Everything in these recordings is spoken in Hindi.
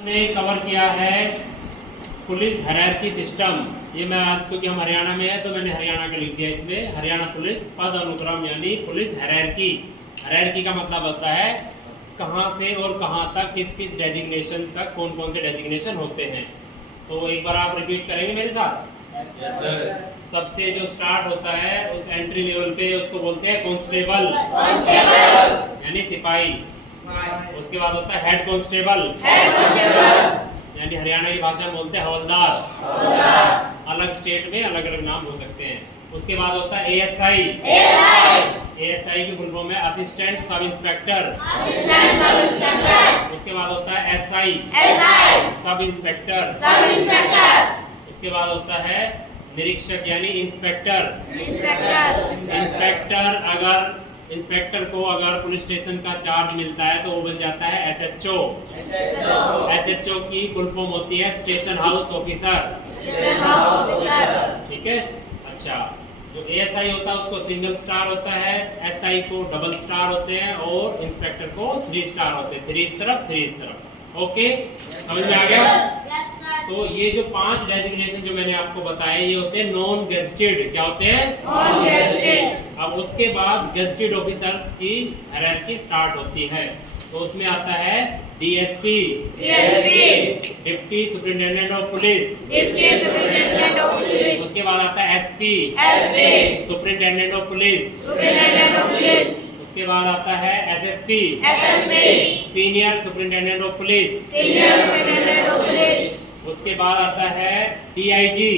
हमने कवर किया है पुलिस हायरार्की सिस्टम। ये मैं आज क्योंकि हम हरियाणा में है तो मैंने हरियाणा का लिख दिया इसमें। हरियाणा पुलिस पद अनुक्रम यानी पुलिस हायरार्की। हायरार्की का मतलब होता है कहाँ से और कहाँ तक किस किस डेजिग्नेशन तक कौन कौन से डेजिग्नेशन होते हैं। तो एक बार आप रिपीट करेंगे मेरे साथ। सबसे जो स्टार्ट होता है उस एंट्री लेवल पे उसको बोलते हैं कांस्टेबल यानी सिपाही। उसके बाद होता है हेड कांस्टेबल यानी हरियाणा की भाषा में बोलते हैं हवलदार। अलग स्टेट में अलग अलग नाम हो सकते हैं। उसके बाद होता है एएसआई। एएसआई की फुल फॉर्म है असिस्टेंट सब इंस्पेक्टर। उसके बाद होता है एसआई सब इंस्पेक्टर। उसके बाद होता है निरीक्षक यानी इंस्पेक्टर। इंस्पेक्टर को अगर पुलिस स्टेशन का चार्ज मिलता है तो वो बन जाता है एसएचओ। एसएचओ की फुल फॉर्म होती है स्टेशन हाउस ऑफिसर। ठीक है। अच्छा, जो एएसआई होता है उसको सिंगल स्टार होता है, एसआई को डबल स्टार होते हैं और इंस्पेक्टर को 3 स्टार होते हैं। 3 इस तरफ 3 इस तरफ। ओके, समझ में आ गया? तो ये जो 5 डेजिग्नेशन जो मैंने आपको बताए ये होते हैं नॉन गेजेटेड। क्या होते हैं? Non gazetted. अब उसके बाद गेजेटेड ऑफिसर्स की हायरार्की स्टार्ट होती है। तो उसमें आता है DSP deputy superintendent of police. उसके बाद आता है एसपी सुपरिटेंडेंट ऑफ पुलिस। उसके बाद आता है SSP senior superintendent of police. उसके बाद आता है DIG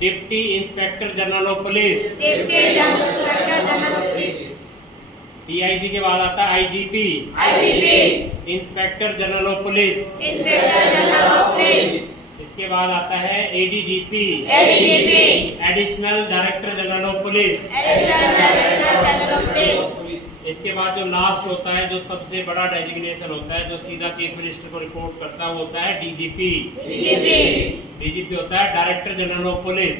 deputy inspector general of police. DIG के बाद आता है IGP inspector general of police. इसके बाद आता है ADGP additional director general of police. इसके बाद जो लास्ट होता है जो सबसे बड़ा डेजिग्नेशन होता है जो सीधा चीफ मिनिस्टर को रिपोर्ट करता है वो होता है डीजीपी। डीजीपी होता है डायरेक्टर जनरल ऑफ पुलिस।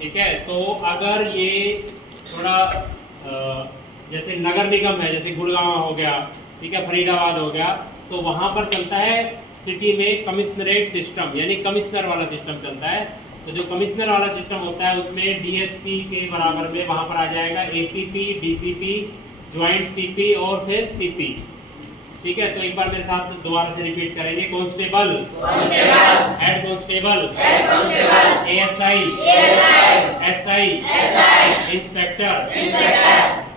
ठीक है। तो अगर ये थोड़ा जैसे नगर निगम है, जैसे गुड़गांव हो गया, ठीक है, फरीदाबाद हो गया, तो वहां पर चलता है सिटी में कमिश्नरेट सिस्टम यानी कमिश्नर वाला सिस्टम चलता है। तो जो कमिश्नर वाला सिस्टम होता है उसमें डीएसपी के बराबर में वहां पर आ जाएगा एसीपी, डीसीपी, ज्वाइंट सीपी और फिर सीपी। ठीक है। तो एक बार मेरे साथ दोबारा से रिपीट करेंगे। Constable head constable ASI SI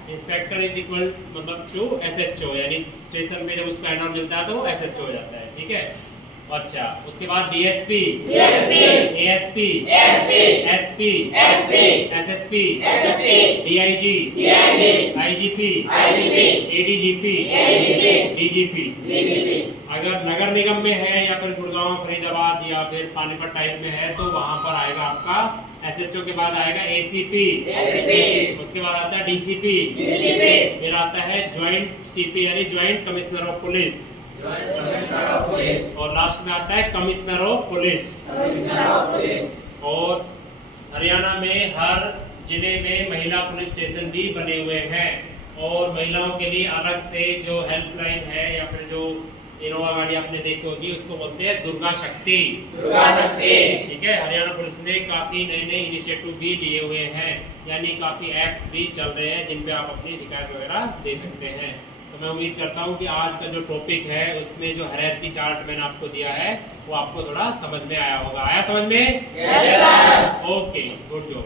inspector is equal मतलब टू एसएचओ यानी स्टेशन में जब उसको एनऑर मिलता है तो वो एसएचओ हो जाता है। ठीक है। अच्छा, उसके बाद DSP ASP SP SSP DIG IGP ADGP DGP. अगर नगर निगम में है या फिर गुड़गांव फरीदाबाद या फिर पानीपत टाइप में है तो वहां पर आएगा आपका एसएचओ के बाद आएगा एसीपी। उसके बाद आता है डीसीपी। फिर आता है ज्वाइंट सीपी यानी ज्वाइंट कमिश्नर ऑफ पुलिस। और लास्ट में आता है कमिश्नर ऑफ पुलिस। और हरियाणा में हर जिले में महिला पुलिस स्टेशन भी बने हुए हैं और महिलाओं के लिए अलग से जो हेल्पलाइन है या फिर जो इनोवा गाड़ी आपने देखी होगी उसको बोलते हैं दुर्गा शक्ति। ठीक है। हरियाणा पुलिस ने काफी नए नए इनिशिएटिव भी लिए हुए हैं यानी काफी एप्स भी चल रहे हैं जिन पे आप अपनी शिकायत वगैरह दे सकते हैं। तो मैं उम्मीद करता हूँ कि आज का जो टॉपिक है उसमें जो हायरार्की चार्ट मैंने आपको दिया है वो आपको थोड़ा समझ में आया होगा। आया समझ में? Yes sir. Okay, good job.